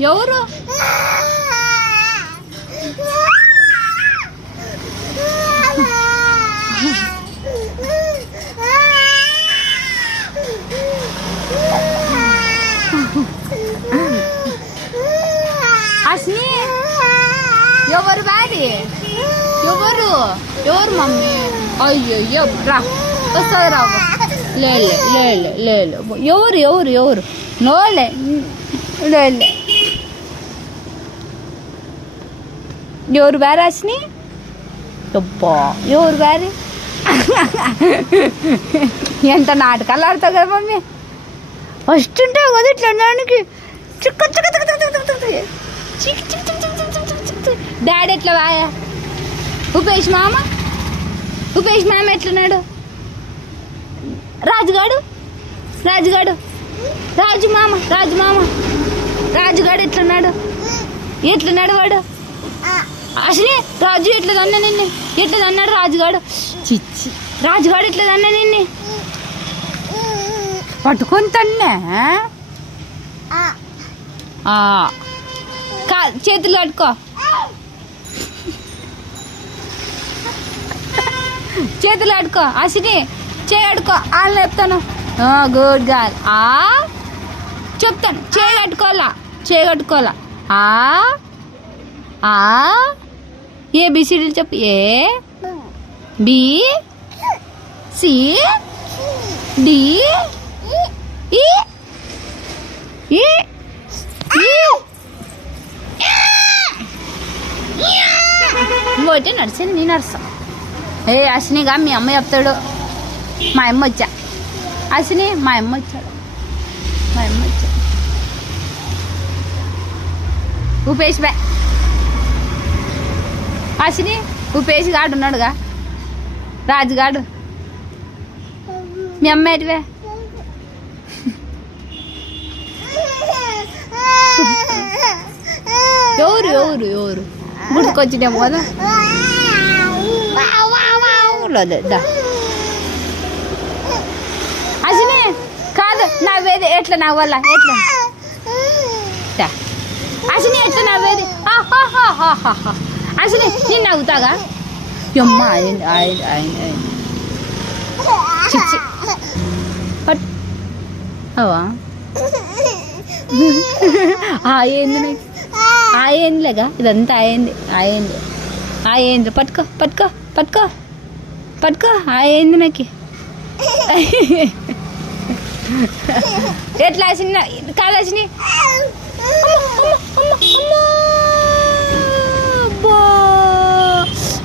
ఎవరు అస్ని ఎవరు బాడి ఎవరు ఎవరు మమ్మీ అయ్యో రా వస్తుంది రా లేలే లేలే లేలే ఎవరు ఎవరు ఎవరు నోలే లేలే ఎవరు బారి అస్ని అబ్బా ఎవరు బారి ఎంత నాటకాలు ఆడతావు కదా మమ్మీ ఫస్ట్ ఉంటావు కదా ఇట్లా అనడానికి చిక్క చిక్క చిక్క చిక్క చిక్క డాడీ ఎట్లా బాయా ఉపేష్ మామ ఎట్లున్నాడు రాజుగాడు రాజుగాడు ఎట్లున్నాడు వాడు అసలే రాజు ఎట్లా తన్నా నిన్ను ఎట్లా తన్నాడు రాజుగాడు చిచ్చి రాజుగాడు ఎట్లా తన్నా నిన్ను పట్టుకొని తన్నా చేతులు కట్టుకో అసిని చేయడుకో అని చెప్తాను గుడ్ గర్ల్ చెప్తాను చేయగట్టుకోవాలా ఏబిసిడీలు చెప్పు ఏ బి సి డి ఈ ఇంకోటి నడిచింది నేను నడుస్తా అశ్వినిగా మీ అమ్మ చెప్తాడు మా అమ్మ వచ్చా అశ్విని మా అమ్మ వచ్చా ఉపేష్ బా అశ్విని ఉపేష్ గాడు ఉన్నాడుగా రాజుగాడు మీ అమ్మ ఎటువే ఎవరు గుర్తుకొచ్చినేమో కదా అసలే కాదు నవ్వేది ఎట్లా నవ్వాల ఎట్లా అసలు ఎట్లా నవ్వేది అసలు నేను నవ్వుతాగా అమ్మ ఆయన చిచ్చి పట్ అవా ఏంది ఏందిలేగా ఇదంతా అయింది పట్టుకో అయింది నాకు ఎట్లా చిన్న కాదాల్సిన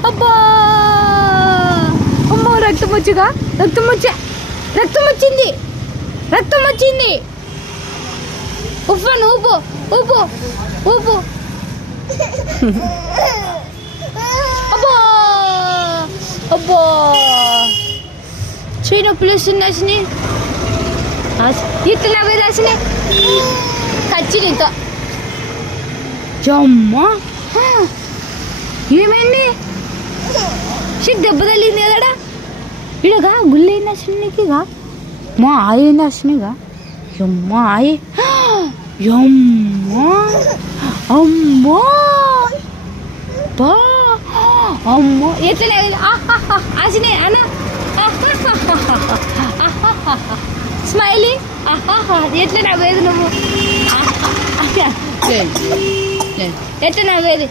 అబ్బా అమ్మో రక్తం వచ్చింది ఉప్పను ఊపు అబ్బా చేయను పిలుస్తుంది అసలు ఇట్లా నవ్వేది అసలు కచ్చి నీతో జమ్మా ఏమైంది దెబ్బ తల్లింది కదడా ఇడగా గుళ్ళైంది అసలుగా మా ఆయింది అసలుగా అమ్మా అమ్మో అమ్మో ఎట్లా అసలే అన్న స్మైలీ ఎట్లా నవ్వేది నువ్వు ఎట్లా నవ్వేది